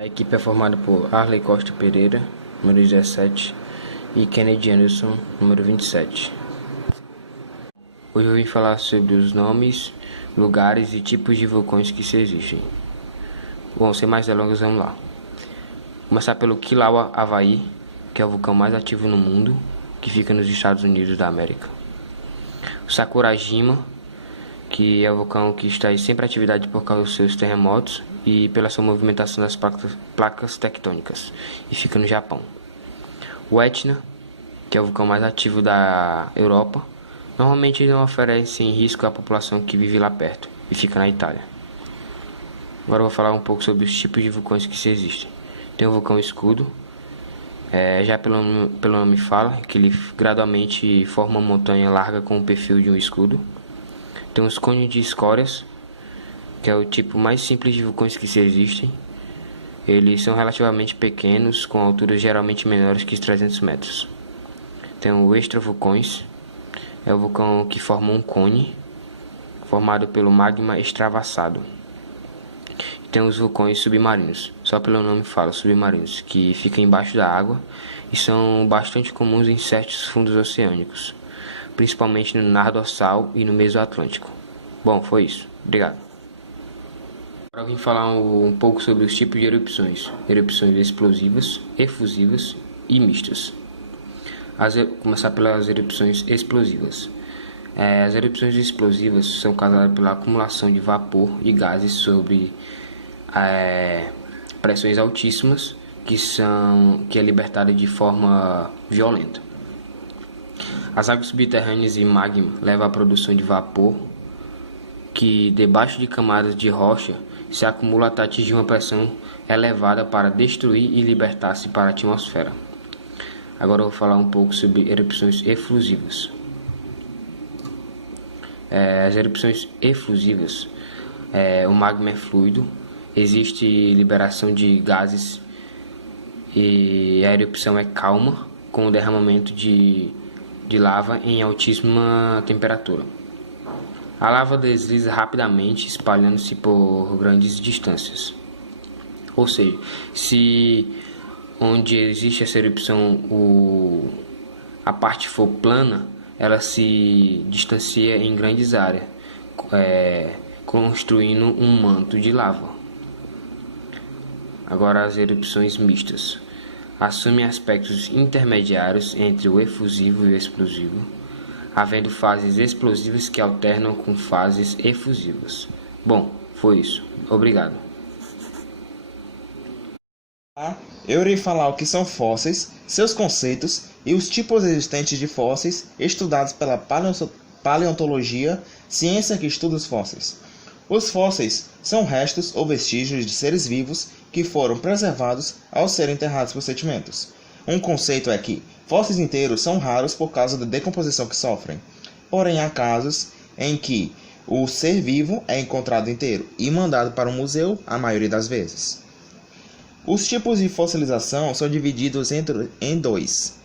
A equipe é formada por Arley Costa Pereira, número 17, e Kennedy Anderson, número 27. Hoje eu vim falar sobre os nomes, lugares e tipos de vulcões que se existem. Bom, sem mais delongas, vamos lá. Começar pelo Kilauea, Havaí, que é o vulcão mais ativo no mundo, que fica nos Estados Unidos da América. O Sakurajima, que é o vulcão que está em sempre atividade por causa dos seus terremotos e pela sua movimentação das placas tectônicas, e fica no Japão. O Etna, que é o vulcão mais ativo da Europa, normalmente não oferece risco à população que vive lá perto, e fica na Itália. Agora eu vou falar um pouco sobre os tipos de vulcões que se existem. Tem o vulcão escudo, já pelo nome fala, que ele gradualmente forma uma montanha larga com o perfil de um escudo. Tem os cones de escórias, que é o tipo mais simples de vulcões que se existem. Eles são relativamente pequenos, com alturas geralmente menores que 300 metros. Tem o extravulcões, é o vulcão que forma um cone, formado pelo magma extravassado. Tem os vulcões submarinos, só pelo nome fala submarinos, que ficam embaixo da água e são bastante comuns em certos fundos oceânicos, principalmente no Nardossal e no Mesoatlântico. Bom, foi isso. Obrigado. Agora eu vim falar um pouco sobre os tipos de erupções. Erupções explosivas, efusivas e mistas. Começar pelas erupções explosivas. As erupções explosivas são causadas pela acumulação de vapor e gases sobre pressões altíssimas que é libertada de forma violenta. As águas subterrâneas e magma levam à produção de vapor que, debaixo de camadas de rocha, se acumula até atingir uma pressão elevada para destruir e libertar-se para a atmosfera. Agora eu vou falar um pouco sobre erupções efusivas. As erupções efusivas, o magma é fluido, existe liberação de gases e a erupção é calma, com o derramamento de lava em altíssima temperatura. A lava desliza rapidamente, espalhando-se por grandes distâncias. Ou seja, se onde existe essa erupção a parte for plana, ela se distancia em grandes áreas, construindo um manto de lava. Agora as erupções mistas assumem aspectos intermediários entre o efusivo e o explosivo, havendo fases explosivas que alternam com fases efusivas. Bom, foi isso. Obrigado. Eu irei falar o que são fósseis, seus conceitos e os tipos existentes de fósseis estudados pela paleontologia, ciência que estuda os fósseis. Os fósseis são restos ou vestígios de seres vivos que foram preservados ao serem enterrados por sedimentos. Um conceito é que fósseis inteiros são raros por causa da decomposição que sofrem. Porém, há casos em que o ser vivo é encontrado inteiro e mandado para um museu a maioria das vezes. Os tipos de fossilização são divididos em dois: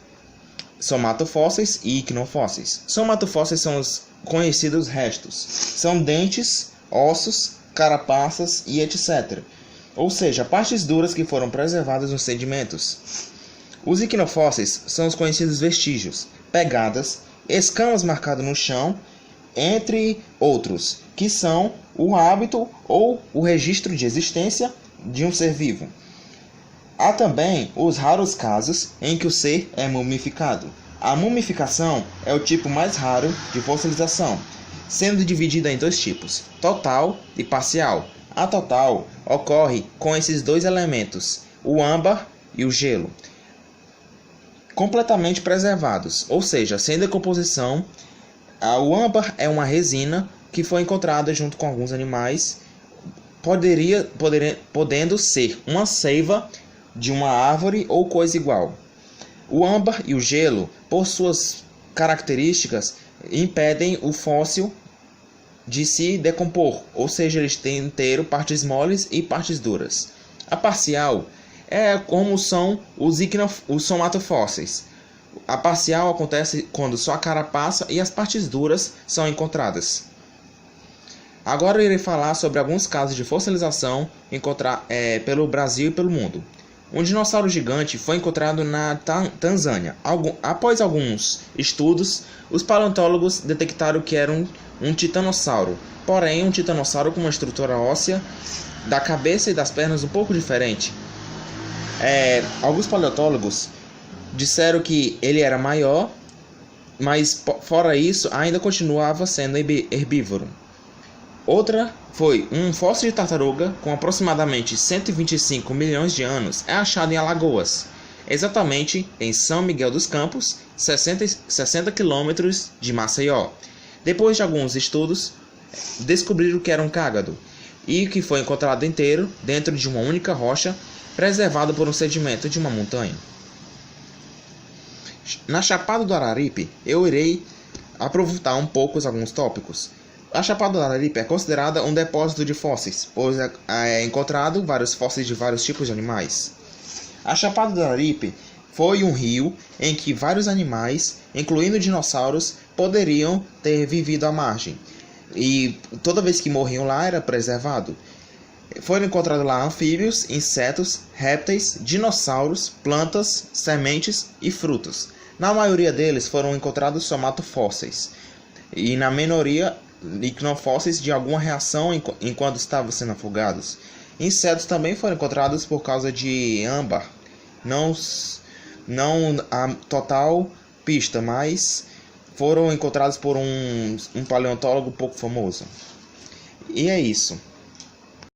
somatofósseis e icnofósseis. Somatofósseis são os conhecidos restos. São dentes, ossos, carapaças e etc. Ou seja, partes duras que foram preservadas nos sedimentos. Os icnofósseis são os conhecidos vestígios, pegadas, escamas marcadas no chão, entre outros, que são o hábito ou o registro de existência de um ser vivo. Há também os raros casos em que o ser é mumificado. A mumificação é o tipo mais raro de fossilização, sendo dividida em dois tipos, total e parcial. A total ocorre com esses dois elementos, o âmbar e o gelo, completamente preservados, ou seja, sem decomposição. O âmbar é uma resina que foi encontrada junto com alguns animais, podendo ser uma seiva de uma árvore ou coisa igual. O âmbar e o gelo, por suas características, impedem o fóssil de se decompor, ou seja, eles têm inteiro partes moles e partes duras. A parcial é como são os somatofósseis. A parcial acontece quando só a carapaça e as partes duras são encontradas. Agora eu irei falar sobre alguns casos de fossilização pelo Brasil e pelo mundo. Um dinossauro gigante foi encontrado na Tanzânia. Após alguns estudos, os paleontólogos detectaram que era um titanossauro, porém um titanossauro com uma estrutura óssea da cabeça e das pernas um pouco diferente. Alguns paleontólogos disseram que ele era maior, mas fora isso ainda continuava sendo herbívoro. Outra foi um fóssil de tartaruga com aproximadamente 125 milhões de anos é achado em Alagoas, exatamente em São Miguel dos Campos, 60 quilômetros de Maceió. Depois de alguns estudos, descobriram que era um cágado e que foi encontrado inteiro dentro de uma única rocha, preservado por um sedimento de uma montanha. Na Chapada do Araripe, eu irei aprofundar um pouco alguns tópicos. A Chapada do Araripe é considerada um depósito de fósseis, pois é encontrado vários fósseis de vários tipos de animais. A Chapada do Araripe foi um rio em que vários animais, incluindo dinossauros, poderiam ter vivido à margem. E toda vez que morriam lá era preservado. Foram encontrados lá anfíbios, insetos, répteis, dinossauros, plantas, sementes e frutos. Na maioria deles foram encontrados somatofósseis, e na minoria icnofósseis de alguma reação enquanto estavam sendo afogados. Insetos também foram encontrados por causa de âmbar. Não a total pista, mas foram encontrados por um paleontólogo pouco famoso. E é isso.